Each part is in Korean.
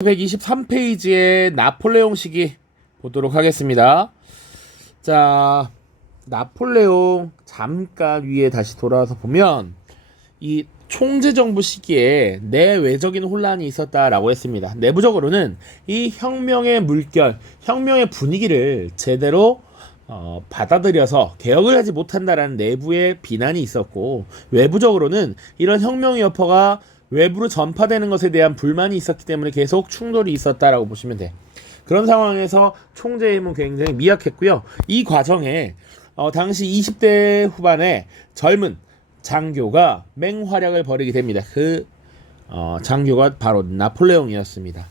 123페이지의 나폴레옹 시기 보도록 하겠습니다. 자, 나폴레옹 잠깐 위에 다시 돌아와서 보면 이 총재정부 시기에 내외적인 혼란이 있었다라고 했습니다. 내부적으로는 이 혁명의 물결, 혁명의 분위기를 제대로 받아들여서 개혁을 하지 못한다라는 내부의 비난이 있었고, 외부적으로는 이런 혁명의 여파가 외부로 전파되는 것에 대한 불만이 있었기 때문에 계속 충돌이 있었다라고 보시면 돼. 그런 상황에서 총재의 힘은 굉장히 미약했고요. 이 과정에 당시 20대 후반에 젊은 장교가 맹활약을 벌이게 됩니다. 그 장교가 바로 나폴레옹이었습니다.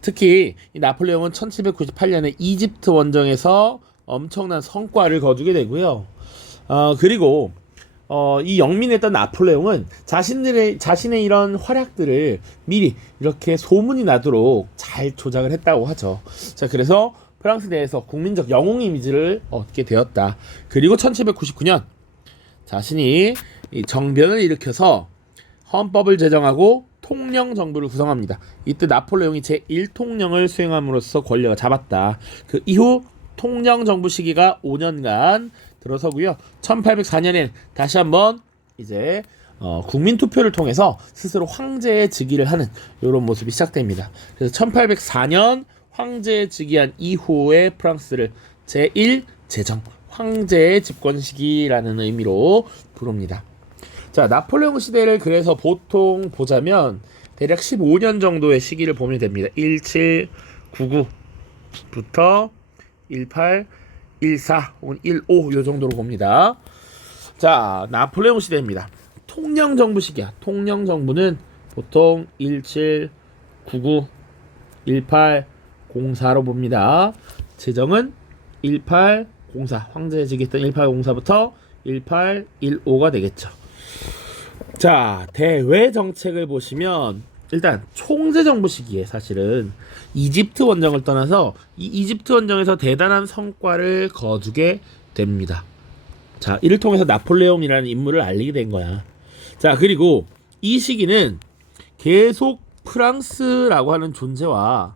특히 이 나폴레옹은 1798년에 이집트 원정에서 엄청난 성과를 거두게 되고요. 그리고 이 영민했던 나폴레옹은 자신의 이런 활약들을 미리 이렇게 소문이 나도록 잘 조작을 했다고 하죠. 자, 그래서 프랑스 내에서 국민적 영웅 이미지를 얻게 되었다. 그리고 1799년 자신이 이 정변을 일으켜서 헌법을 제정하고 통령 정부를 구성합니다. 이때 나폴레옹이 제1통령을 수행함으로써 권력을 잡았다. 그 이후 통령 정부 시기가 5년간 들어서고요. 1804년에 다시 한번 이제 국민 투표를 통해서 스스로 황제의 즉위를 하는 이런 모습이 시작됩니다. 그래서 1804년 황제에 즉위한 이후의 프랑스를 제1 제정 황제의 집권 시기라는 의미로 부릅니다. 자, 나폴레옹 시대를 그래서 보통 보자면 대략 15년 정도의 시기를 보면 됩니다. 1799부터 18 14 혹은 15 요 정도로 봅니다. 자, 나폴레옹 시대입니다. 통령 정부 시기야. 통령 정부는 보통 1799 1804로 봅니다. 제정은 1804 황제에 즉위했던 1804부터 1815가 되겠죠. 자, 대외 정책을 보시면 일단 총재 정부 시기에 사실은 이집트 원정을 떠나서 이 이집트 원정에서 대단한 성과를 거두게 됩니다. 자, 이를 통해서 나폴레옹이라는 인물을 알리게 된 거야. 자, 그리고 이 시기는 계속 프랑스라고 하는 존재와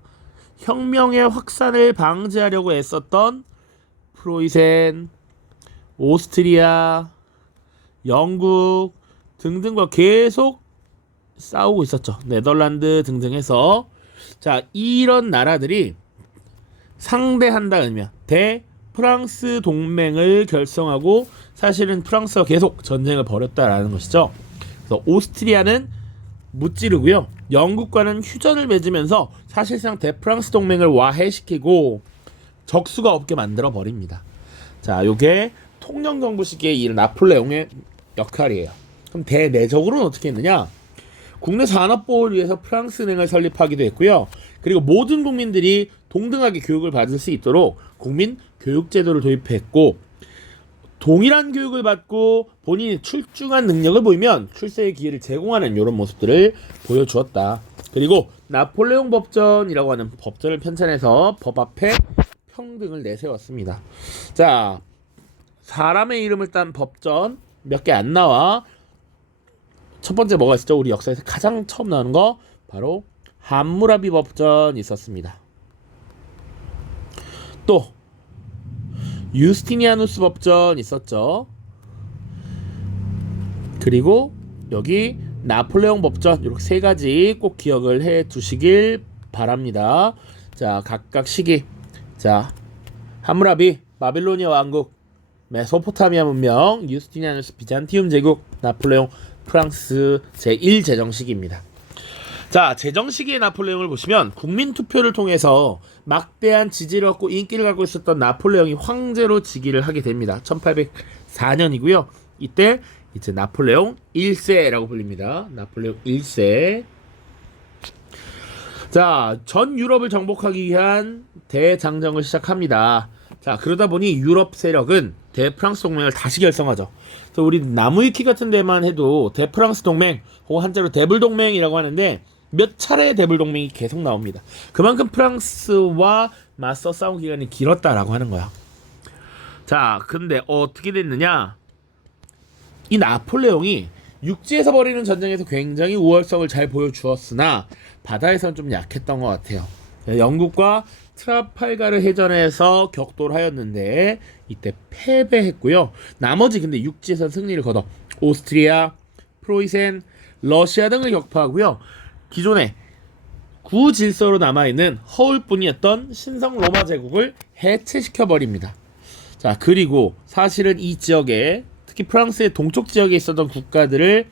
혁명의 확산을 방지하려고 애썼던 프로이센, 오스트리아, 영국 등등과 계속 싸우고 있었죠. 네덜란드 등등 해서. 자, 이런 나라들이 상대한다 의미야. 대프랑스 동맹을 결성하고 사실은 프랑스와 계속 전쟁을 벌였다라는 것이죠. 그래서 오스트리아는 무찌르고요. 영국과는 휴전을 맺으면서 사실상 대프랑스 동맹을 와해시키고 적수가 없게 만들어 버립니다. 자, 요게 통령 정부 시기에 이 나폴레옹의 역할이에요. 그럼 대내적으로는 어떻게 했느냐? 국내 산업보호를 위해서 프랑스은행을 설립하기도 했고요. 그리고 모든 국민들이 동등하게 교육을 받을 수 있도록 국민 교육제도를 도입했고, 동일한 교육을 받고 본인이 출중한 능력을 보이면 출세의 기회를 제공하는 이런 모습들을 보여주었다. 그리고 나폴레옹 법전이라고 하는 법전을 편찬해서 법 앞에 평등을 내세웠습니다. 자, 사람의 이름을 딴 법전 몇 개 안 나와. 첫 번째 뭐가 있었죠? 우리 역사에서 가장 처음 나오는 거 바로 함무라비 법전이 있었습니다. 또 유스티니아누스 법전 있었죠. 그리고 여기 나폴레옹 법전, 이렇게 세 가지 꼭 기억을 해 두시길 바랍니다. 자, 각각 시기. 자, 함무라비 바빌로니아 왕국, 메소포타미아 문명, 유스티니아누스 비잔티움 제국, 나폴레옹 프랑스 제1제정 시기입니다. 자, 제정 시기의 나폴레옹을 보시면 국민 투표를 통해서 막대한 지지를 얻고 인기를 갖고 있었던 나폴레옹이 황제로 즉위를 하게 됩니다. 1804년이고요. 이때 이제 나폴레옹 1세라고 불립니다. 나폴레옹 1세. 자, 전 유럽을 정복하기 위한 대장정을 시작합니다. 자, 그러다 보니 유럽 세력은 대프랑스 동맹을 다시 결성하죠. 그래서 우리 나무위키 같은 데만 해도 대프랑스 동맹, 혹은 한자로 대불동맹이라고 하는데 몇 차례의 대불동맹이 계속 나옵니다. 그만큼 프랑스와 맞서 싸운 기간이 길었다라고 하는 거야. 자, 근데 어떻게 됐느냐? 이 나폴레옹이 육지에서 벌이는 전쟁에서 굉장히 우월성을 잘 보여주었으나 바다에서는 좀 약했던 것 같아요. 영국과 트라팔가르 해전에서 격돌하였는데 이때 패배했고요. 나머지 근데 육지에서 승리를 거둬 오스트리아, 프로이센, 러시아 등을 격파하고요. 기존에 구질서로 남아있는 허울뿐이었던 신성 로마 제국을 해체시켜 버립니다. 자, 그리고 사실은 이 지역에 특히 프랑스의 동쪽 지역에 있었던 국가들을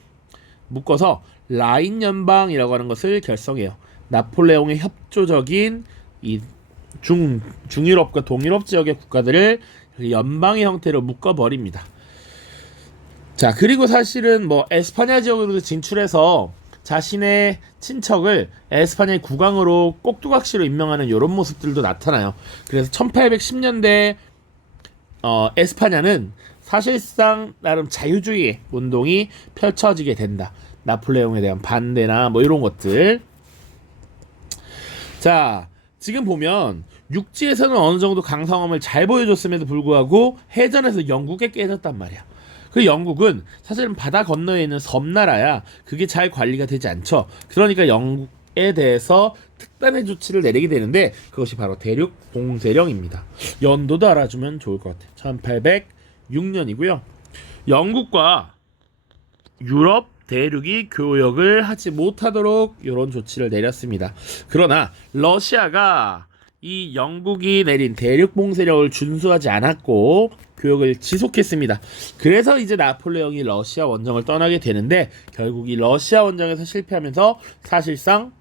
묶어서 라인 연방이라고 하는 것을 결성해요. 나폴레옹의 협조적인 이 중유럽과 동유럽 지역의 국가들을 연방의 형태로 묶어버립니다. 자, 그리고 사실은 뭐 에스파냐 지역으로도 진출해서 자신의 친척을 에스파냐의 국왕으로 꼭두각시로 임명하는 이런 모습들도 나타나요. 그래서 1810년대 에스파냐는 사실상 나름 자유주의 운동이 펼쳐지게 된다. 나폴레옹에 대한 반대나 뭐 이런 것들. 자, 지금 보면 육지에서는 어느 정도 강성함을 잘 보여줬음에도 불구하고 해전에서 영국에 깨졌단 말이야. 그 영국은 사실은 바다 건너에 있는 섬나라야. 그게 잘 관리가 되지 않죠. 그러니까 영국에 대해서 특단의 조치를 내리게 되는데 그것이 바로 대륙 봉쇄령입니다. 연도도 알아주면 좋을 것 같아요. 1806년이고요. 영국과 유럽 대륙이 교역을 하지 못하도록 이런 조치를 내렸습니다. 그러나 러시아가 이 영국이 내린 대륙 봉쇄령을 준수하지 않았고 교역을 지속했습니다. 그래서 이제 나폴레옹이 러시아 원정을 떠나게 되는데 결국 이 러시아 원정에서 실패하면서 사실상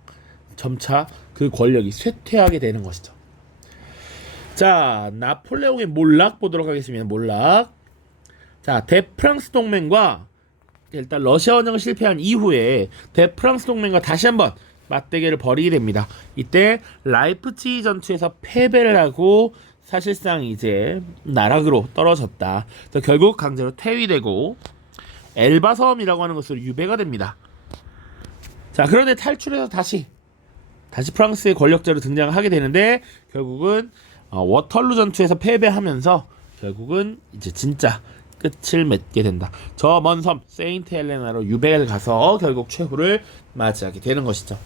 점차 그 권력이 쇠퇴하게 되는 것이죠. 자, 나폴레옹의 몰락 보도록 하겠습니다. 몰락. 자, 대프랑스 동맹과 일단 러시아 원정을 실패한 이후에 대프랑스 동맹과 다시 한번 맞대결을 벌이게 됩니다. 이때 라이프치히 전투에서 패배를 하고 사실상 이제 나락으로 떨어졌다. 그래서 결국 강제로 퇴위되고 엘바 섬이라고 하는 것으로 유배가 됩니다. 자, 그런데 탈출해서 다시 프랑스의 권력자로 등장하게 되는데 결국은 워털루 전투에서 패배하면서 결국은 이제 진짜 끝을 맺게 된다. 저 먼 섬 세인트 헬레나로 유배를 가서 결국 최후를 맞이하게 되는 것이죠.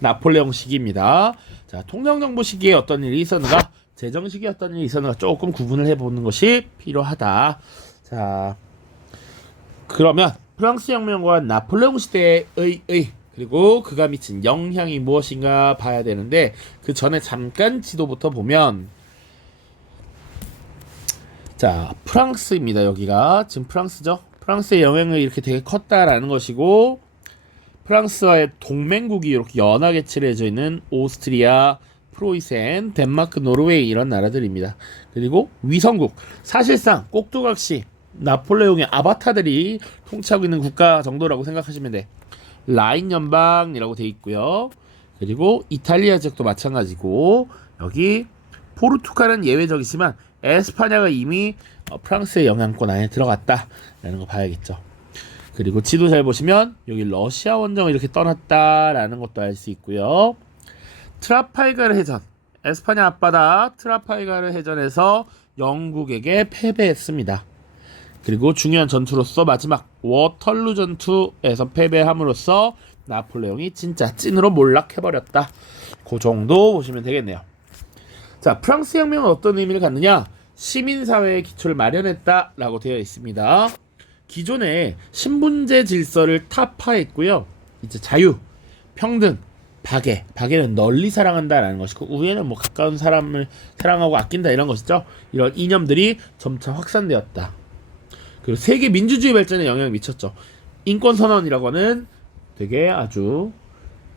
나폴레옹 시기입니다. 자, 통정정부 시기에 어떤 일이 있었는가, 재정 시기에 어떤 일이 있었는가 조금 구분을 해보는 것이 필요하다. 자, 그러면 프랑스 혁명과 나폴레옹 시대의 그리고 그가 미친 영향이 무엇인가 봐야 되는데 그 전에 잠깐 지도부터 보면 자, 프랑스입니다. 여기가 지금 프랑스죠. 프랑스의 영향이 이렇게 되게 컸다라는 것이고 프랑스와의 동맹국이 이렇게 연하게 칠해져 있는 오스트리아, 프로이센, 덴마크, 노르웨이 이런 나라들입니다. 그리고 위성국, 사실상 꼭두각시 나폴레옹의 아바타들이 통치하고 있는 국가 정도라고 생각하시면 돼. 라인 연방이라고 돼 있고요. 그리고 이탈리아 지역도 마찬가지고 여기 포르투갈은 예외적이지만 에스파냐가 이미 프랑스의 영향권 안에 들어갔다라는 거 봐야겠죠. 그리고 지도 잘 보시면 여기 러시아 원정을 이렇게 떠났다라는 것도 알 수 있고요. 트라팔가르 해전, 에스파냐 앞바다 트라팔가르 해전에서 영국에게 패배했습니다. 그리고 중요한 전투로서 마지막 워털루 전투에서 패배함으로써 나폴레옹이 진짜 찐으로 몰락해버렸다. 그 정도 보시면 되겠네요. 자, 프랑스 혁명은 어떤 의미를 갖느냐? 시민사회의 기초를 마련했다라고 되어 있습니다. 기존에 신분제 질서를 타파했고요. 이제 자유, 평등, 박애는 널리 사랑한다라는 것이고 우애는 뭐 가까운 사람을 사랑하고 아낀다 이런 것이죠. 이런 이념들이 점차 확산되었다. 그리고 세계 민주주의 발전에 영향을 미쳤죠. 인권선언이라고 하는 되게 아주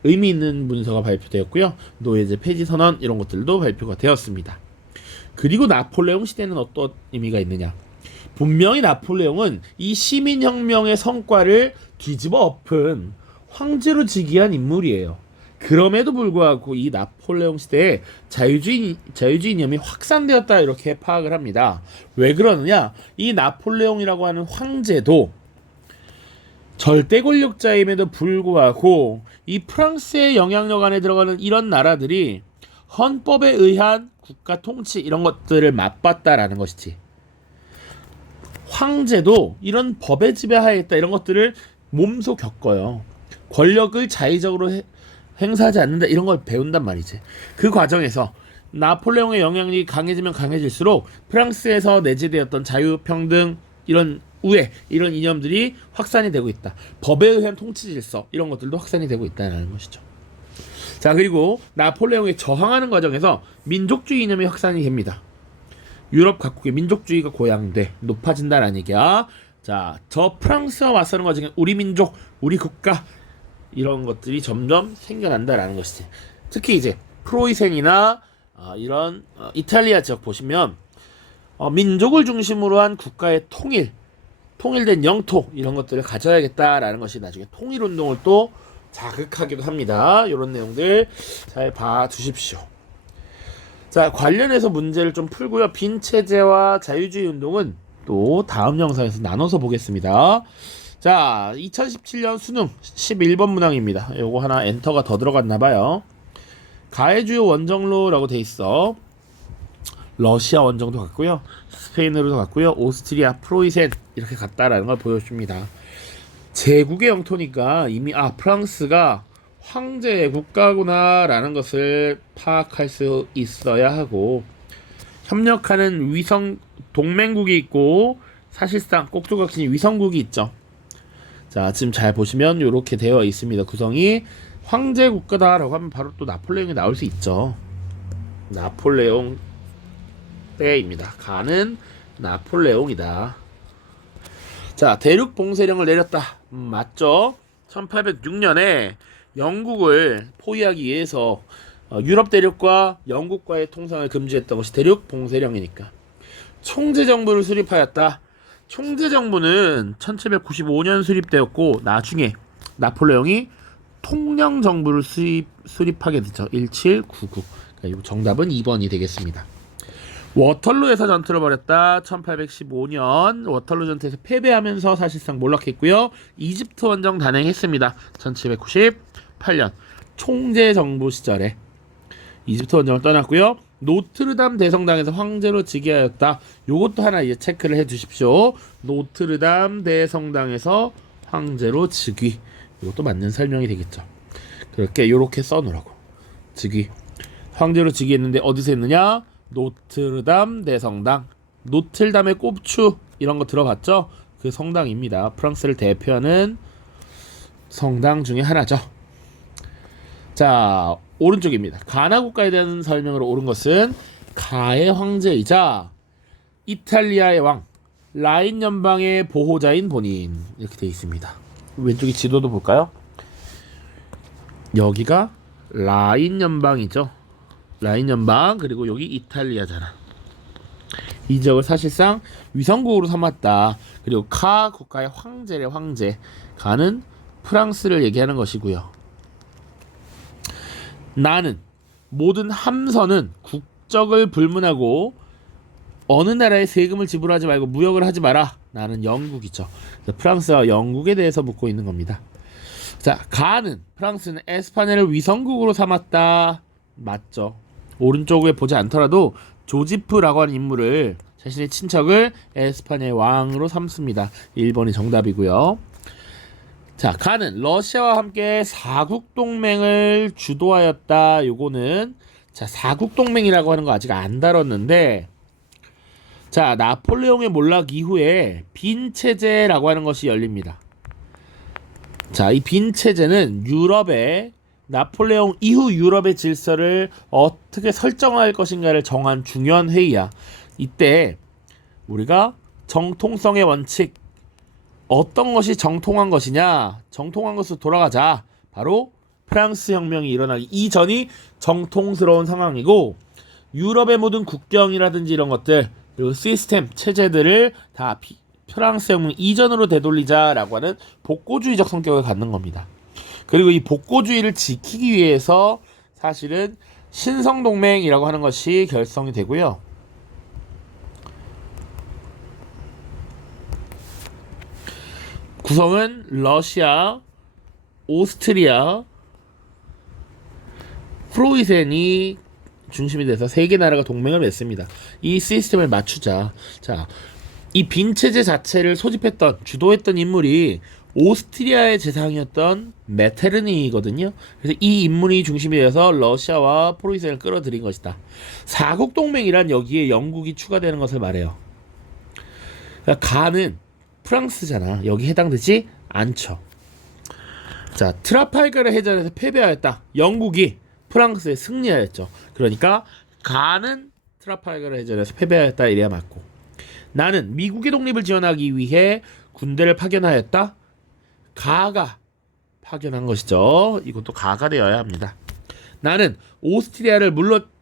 의미 있는 문서가 발표되었고요. 노예제 폐지 선언 이런 것들도 발표가 되었습니다. 그리고 나폴레옹 시대는 어떤 의미가 있느냐? 분명히 나폴레옹은 이 시민혁명의 성과를 뒤집어 엎은 황제로 즉위한 인물이에요. 그럼에도 불구하고 이 나폴레옹 시대에 자유주의 이념이 확산되었다 이렇게 파악을 합니다. 왜 그러느냐? 이 나폴레옹이라고 하는 황제도 절대 권력자임에도 불구하고 이 프랑스의 영향력 안에 들어가는 이런 나라들이 헌법에 의한 국가 통치 이런 것들을 맛봤다라는 것이지. 황제도 이런 법의 지배하에 있다 이런 것들을 몸소 겪어요. 권력을 자의적으로 행사하지 않는다 이런 걸 배운단 말이지. 그 과정에서 나폴레옹의 영향력이 강해지면 강해질수록 프랑스에서 내재되었던 자유평등 이런 우애 이런 이념들이 확산이 되고 있다. 법에 의한 통치 질서 이런 것들도 확산이 되고 있다는 것이죠. 자, 그리고 나폴레옹에 저항하는 과정에서 민족주의 이념이 확산이 됩니다. 유럽 각국의 민족주의가 고양돼 높아진다라는 얘기야. 자, 저 프랑스와 맞서는 과정에 우리 민족, 우리 국가 이런 것들이 점점 생겨난다라는 것이지. 특히 이제 프로이센이나 이런 이탈리아 지역 보시면 민족을 중심으로 한 국가의 통일된 영토 이런 것들을 가져야겠다라는 것이 나중에 통일운동을 또 자극하기도 합니다. 이런 내용들 잘 봐두십시오. 자, 관련해서 문제를 좀 풀고요. 빈체제와 자유주의 운동은 또 다음 영상에서 나눠서 보겠습니다. 자, 2017년 수능 11번 문항입니다. 요거 하나 엔터가 더 들어갔나봐요. 가해 주요 원정로라고 돼 있어. 러시아 원정도 갔고요, 스페인으로도 갔고요, 오스트리아 프로이센 이렇게 갔다라는 걸 보여줍니다. 제국의 영토니까 이미 프랑스가 황제 국가구나라는 것을 파악할 수 있어야 하고, 협력하는 위성 동맹국이 있고 사실상 꼭두각시 위성국이 있죠. 자, 지금 잘 보시면 이렇게 되어 있습니다. 구성이 황제 국가다라고 하면 바로 또 나폴레옹이 나올 수 있죠. 나폴레옹 때입니다. 가는 나폴레옹이다. 자, 대륙 봉쇄령을 내렸다. 맞죠? 1806년에 영국을 포위하기 위해서 유럽 대륙과 영국과의 통상을 금지했던 것이 대륙 봉쇄령이니까 총재정부를 수립하였다. 총재정부는 1795년 수립되었고 나중에 나폴레옹이 통령정부를 수립하게 되죠. 1799. 그러니까 정답은 2번이 되겠습니다. 워털루에서 전투를 벌였다. 1815년 워털루 전투에서 패배하면서 사실상 몰락했고요. 이집트 원정 단행했습니다. 1798년 총재정부 시절에 이집트 원정을 떠났고요. 노트르담 대성당에서 황제로 즉위하였다. 요것도 하나 이제 체크를 해 주십시오. 노트르담 대성당에서 황제로 즉위. 이것도 맞는 설명이 되겠죠. 그렇게 요렇게 써놓으라고. 즉위. 황제로 즉위했는데 어디서 했느냐? 노트르담 대성당. 노틀담의 꼽추 이런 거 들어봤죠? 그 성당입니다. 프랑스를 대표하는 성당 중에 하나죠. 자, 오른쪽입니다. 가나 국가에 대한 설명으로 옳은 것은 가의 황제이자 이탈리아의 왕, 라인 연방의 보호자인 본인 이렇게 되어 있습니다. 왼쪽에 지도도 볼까요? 여기가 라인 연방이죠. 라인 연방, 그리고 여기 이탈리아잖아. 이 지역을 사실상 위성국으로 삼았다. 그리고 카 국가의 황제래. 황제. 가는 프랑스를 얘기하는 것이고요. 나는 모든 함선은 국적을 불문하고 어느 나라에 세금을 지불하지 말고 무역을 하지 마라. 나는 영국이죠. 프랑스와 영국에 대해서 묻고 있는 겁니다. 자, 가는 프랑스는 에스파냐를 위성국으로 삼았다. 맞죠. 오른쪽에 보지 않더라도 조지프라고 하는 인물을 자신의 친척을 에스파냐의 왕으로 삼습니다. 1번이 정답이고요. 자, 가는 러시아와 함께 사국동맹을 주도하였다. 요거는 자, 사국동맹이라고 하는 거 아직 안 다뤘는데, 자, 나폴레옹의 몰락 이후에 빈체제라고 하는 것이 열립니다. 자, 이 빈체제는 유럽의 나폴레옹 이후 유럽의 질서를 어떻게 설정할 것인가를 정한 중요한 회의야. 이때 우리가 정통성의 원칙, 어떤 것이 정통한 것이냐, 정통한 것으로 돌아가자. 바로 프랑스 혁명이 일어나기 이전이 정통스러운 상황이고, 유럽의 모든 국경이라든지 이런 것들, 그리고 시스템, 체제들을 다 프랑스 혁명 이전으로 되돌리자라고 하는 복고주의적 성격을 갖는 겁니다. 그리고 이 복고주의를 지키기 위해서 사실은 신성동맹이라고 하는 것이 결성이 되고요. 구성은 러시아, 오스트리아, 프로이센이 중심이 돼서 세 개 나라가 동맹을 맺습니다. 이 시스템을 맞추자. 자, 이 빈체제 자체를 소집했던, 주도했던 인물이 오스트리아의 재상이었던 메테르니히거든요. 그래서 이 인물이 중심이 되어서 러시아와 프로이센을 끌어들인 것이다. 사국 동맹이란 여기에 영국이 추가되는 것을 말해요. 그러니까 가는 프랑스잖아. 여기 해당되지 않죠. 자, 트라팔가르 해전에서 패배하였다. 영국이 프랑스에 승리하였죠. 그러니까 가는 트라팔가르 해전에서 패배하였다 이래야 맞고, 나는 미국의 독립을 지원하기 위해 군대를 파견하였다. 가가 파견한 것이죠. 이것도 가가 되어야 합니다. 나는 오스트리아를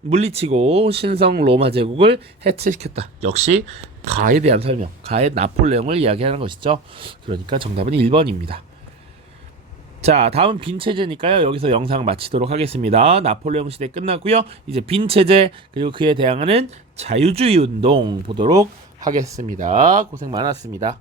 물리치고 신성 로마 제국을 해체시켰다. 역시 가에 대한 설명, 가의 나폴레옹을 이야기하는 것이죠. 그러니까 정답은 1번입니다. 자, 다음 빈체제니까요. 여기서 영상 마치도록 하겠습니다. 나폴레옹 시대 끝났고요. 이제 빈체제 그리고 그에 대항하는 자유주의 운동 보도록 하겠습니다. 고생 많았습니다.